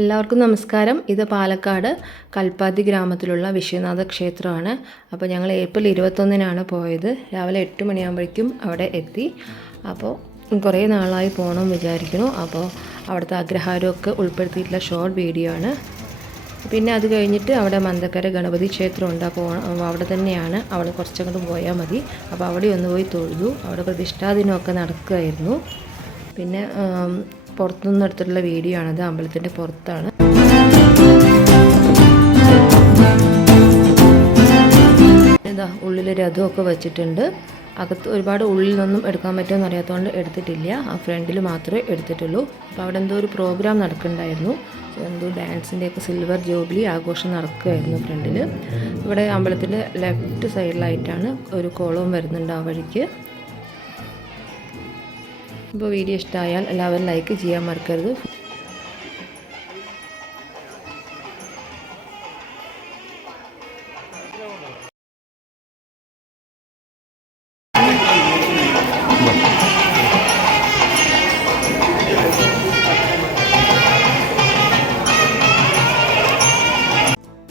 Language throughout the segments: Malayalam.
എല്ലാവർക്കും നമസ്കാരം. ഇത് പാലക്കാട് കൽപ്പാത്തി ഗ്രാമത്തിലുള്ള വിശ്വനാഥ ക്ഷേത്രമാണ്. അപ്പോൾ ഞങ്ങൾ ഏപ്രിൽ 21-നാണ് പോയത്. രാവിലെ 8 മണിയാകുമ്പോഴേക്കും അവിടെ എത്തി. അപ്പോൾ കുറേ നാളായി പോകണം വിചാരിക്കുന്നു. അപ്പോൾ അവിടുത്തെ അഗ്രഹാരമൊക്കെ ഉൾപ്പെടുത്തിയിട്ടുള്ള ഷോർട്ട് വീഡിയോ ആണ്. പിന്നെ അത് കഴിഞ്ഞിട്ട് അവിടെ മന്ദക്കര ഗണപതി ക്ഷേത്രമുണ്ട്. അപ്പോൾ അവിടെ തന്നെയാണ്. അവിടെ കുറച്ചങ്ങോട്ട് പോയാൽ മതി. അപ്പോൾ അവിടെ ഒന്ന് പോയി തൊഴുതു. അവിടെ പ്രതിഷ്ഠാദിനമൊക്കെ നടക്കുകയായിരുന്നു. പിന്നെ പുറത്തുനിന്ന് എടുത്തിട്ടുള്ള വീഡിയോ ആണത്. അമ്പലത്തിൻ്റെ പുറത്താണ്. ഇതാ ഉള്ളിൽ രഥമൊക്കെ വെച്ചിട്ടുണ്ട്. അകത്ത് ഒരുപാട് ഉള്ളിൽ നിന്നും എടുക്കാൻ പറ്റുമെന്ന് അറിയാത്തതുകൊണ്ട് എടുത്തിട്ടില്ല. ആ ഫ്രണ്ടിൽ മാത്രമേ എടുത്തിട്ടുള്ളൂ. അപ്പോൾ അവിടെ എന്തോ ഒരു പ്രോഗ്രാം നടക്കുന്നുണ്ടായിരുന്നു. എന്തോ ഡാൻസിൻ്റെയൊക്കെ സിൽവർ ജൂബിലി ആഘോഷം നടക്കുകയായിരുന്നു ഫ്രണ്ടിൽ. ഇവിടെ അമ്പലത്തിൻ്റെ ലെഫ്റ്റ് സൈഡിലായിട്ടാണ് ഒരു കോളവും വരുന്നുണ്ട് ആ വഴിക്ക്. ഇപ്പോൾ വീഡിയോ ഇഷ്ടമായാൽ എല്ലാവരും ലൈക്ക് ചെയ്യാൻ മറക്കരുത്.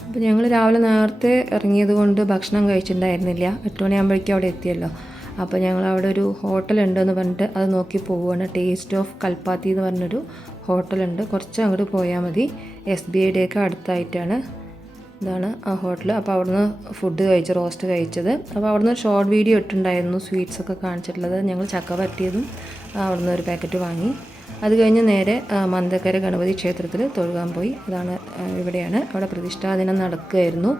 അപ്പോൾ ഞങ്ങൾ രാവിലെ നേരത്തെ ഇറങ്ങിയത് കൊണ്ട് ഭക്ഷണം കഴിച്ചിട്ടുണ്ടായിരുന്നില്ല. 8 മണിയാകുമ്പോഴേക്കും അവിടെ എത്തിയല്ലോ. അപ്പോൾ ഞങ്ങൾ അവിടെ ഒരു ഹോട്ടലുണ്ടെന്ന് പറഞ്ഞിട്ട് അത് നോക്കി പോവുകയാണ്. ടേസ്റ്റ് ഓഫ് കൽപ്പാത്തി എന്ന് പറഞ്ഞൊരു ഹോട്ടലുണ്ട്. കുറച്ച് അങ്ങോട്ട് പോയാൽ മതി. SBIയുടെയൊക്കെ അടുത്തായിട്ടാണ്. ഇതാണ് ആ ഹോട്ടൽ. അപ്പോൾ അവിടുന്ന് ഫുഡ് റോസ്റ്റ് കഴിച്ചത്. അപ്പോൾ അവിടുന്ന് ഷോർട്ട് വീഡിയോ ഇട്ടുണ്ടായിരുന്നു, സ്വീറ്റ്സൊക്കെ കാണിച്ചിട്ടുള്ളത്. ഞങ്ങൾ ചക്ക പറ്റിയതും അവിടുന്ന് ഒരു പാക്കറ്റ് വാങ്ങി. അത് കഴിഞ്ഞ് നേരെ മന്ദക്കര ഗണപതി ക്ഷേത്രത്തിൽ തൊഴുകാൻ പോയി. അതാണ് ഇവിടെയാണ്. അവിടെ പ്രതിഷ്ഠാദിനം നടക്കുകയായിരുന്നു.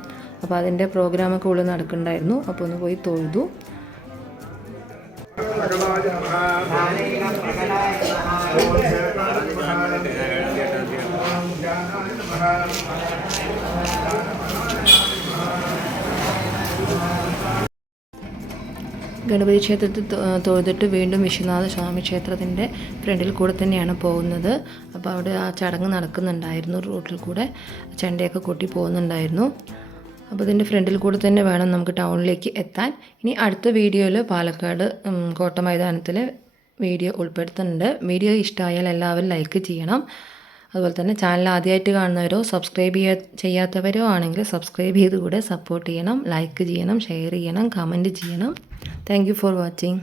അപ്പോൾ അതിൻ്റെ പ്രോഗ്രാമൊക്കെ ഉള്ളിൽ നടക്കുന്നുണ്ടായിരുന്നു. അപ്പോൾ ഒന്ന് പോയി തൊഴുതു. ഗണപതി ക്ഷേത്രത്തിൽ തൊഴുതിട്ട് വീണ്ടും വിശ്വനാഥ സ്വാമി ക്ഷേത്രത്തിൻ്റെ ഫ്രണ്ടിൽ കൂടെ തന്നെയാണ് പോകുന്നത്. അപ്പോൾ അവിടെ ആ ചടങ്ങ് നടക്കുന്നുണ്ടായിരുന്നു. റൂട്ടിൽ കൂടെ ചെണ്ടയൊക്കെ കൊട്ടി പോകുന്നുണ്ടായിരുന്നു. അപ്പോൾ ഇതിൻ്റെ ഫ്രണ്ടിൽ കൂടെ തന്നെ വേണം നമുക്ക് ടൗണിലേക്ക് എത്താൻ. ഇനി അടുത്ത വീഡിയോയിൽ പാലക്കാട് കോട്ട മൈതാനത്തിലെ വീഡിയോ ഉൾപ്പെടുത്തുന്നുണ്ട്. വീഡിയോ ഇഷ്ടമായാൽ എല്ലാവരും ലൈക്ക് ചെയ്യണം. അതുപോലെ തന്നെ ചാനൽ ആദ്യമായിട്ട് കാണുന്നവരോ സബ്സ്ക്രൈബ് ചെയ്യാത്തവരോ ആണെങ്കിൽ സബ്സ്ക്രൈബ് ചെയ്ത് കൂടെ സപ്പോർട്ട് ചെയ്യണം. ലൈക്ക് ചെയ്യണം, ഷെയർ ചെയ്യണം, കമൻറ്റ് ചെയ്യണം. Thank you for watching.